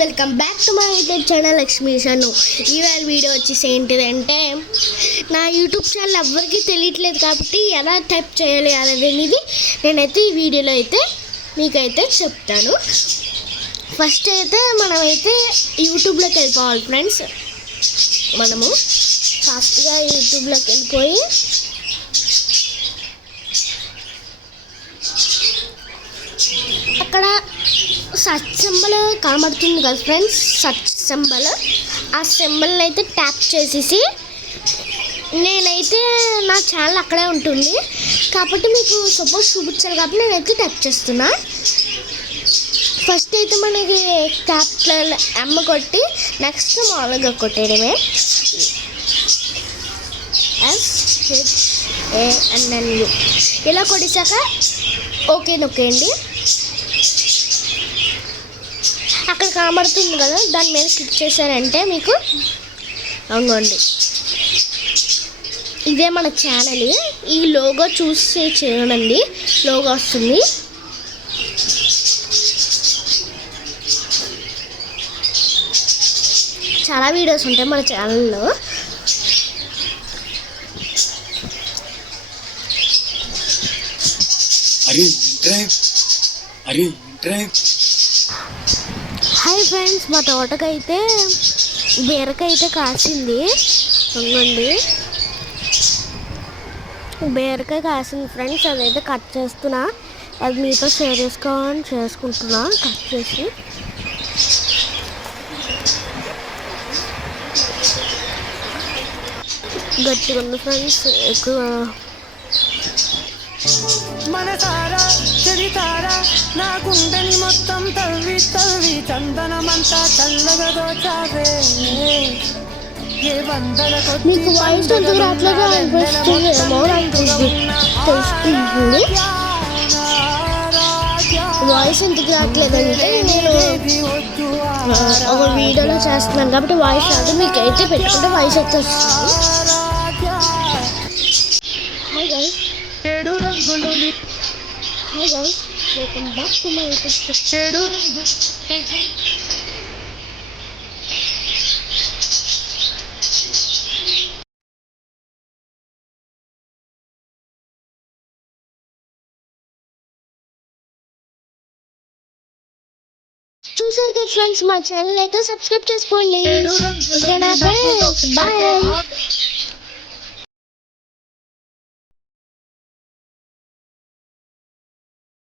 Welcome back to my YouTube channel Lakshmi Shanu. ఇవాళ video వచ్చేసి ఏంటిదంటే, నా యూట్యూబ్ ఛానల్ ఎవరికి తెలియట్లేదు కాబట్టి ఎలా టైప్ చేయాలి అనేది నేనైతే ఈ వీడియోలో అయితే మీకైతే చెప్తాను. ఫస్ట్ అయితే మనమైతే యూట్యూబ్లోకి వెళ్ళిపోవాలి ఫ్రెండ్స్. మనము ఫాస్ట్గా యూట్యూబ్లోకి వెళ్ళిపోయి అక్కడ సర్చ్ సింబల్ కనబడుతుంది కదా ఫ్రెండ్స్, సర్చ్ సింబల్. ఆ సింబల్ని అయితే ట్యాప్ చేసేసి, నేనైతే నా ఛానల్ అక్కడే ఉంటుంది కాబట్టి మీకు సపోజ్ చూపించాలి కాబట్టి నేనైతే ట్యాప్ చేస్తున్నా. ఫస్ట్ అయితే మనకి క్యాపిటల్ ఎమ్ కొట్టి నెక్స్ట్ మామూలుగా కొట్టేయడమే, SHANNU ఇలా కొట్టేశాక ఓకే నొక్కేయండి. అక్కడ కనబడుతుంది కదా, దాని మీద క్లిక్ చేశారంటే మీకు అవునండి ఇదే మన ఛానల్. ఈ లోగో చూసి చూడండి, లోగో వస్తుంది. చాలా వీడియోస్ ఉంటాయి మన ఛానల్లో. హాయ్ ఫ్రెండ్స్, మా తోటకైతే బీరకాయ అయితే కాసింది. చూడండి, బీరకాయ కాసింది ఫ్రెండ్స్. అదైతే కట్ చేస్తున్నా, అది మీతో షేర్ చేసుకుంటున్నా. కట్ చేసి గట్టిగా ఉంది ఫ్రెండ్స్. ఎక్కువ మనసారా చరితారా నా గుండెని మొత్తం తవ్వి తవ్వి చందనమంతా చల్లగా దోచావే. ఏ వందల మీకు వాయిస్ ఎందుకు రావట్లేదు అనిపిస్తుందేమో తెలుస్తుంది. వాయిస్ ఎందుకు రావట్లేదు అంటే నేను ఒక వీడియోలో చేస్తున్నాను కాబట్టి వాయిస్ రాదు. మీకు అయితే పెట్టుకుంటే వాయిస్ అయితే వస్తుంది. Hi guys, welcome back to my YouTube. చూసారు కదా ఫ్రెండ్స్, మా ఛానల్ అయితే సబ్స్క్రైబ్ చేసుకోండి. ఇంకా నా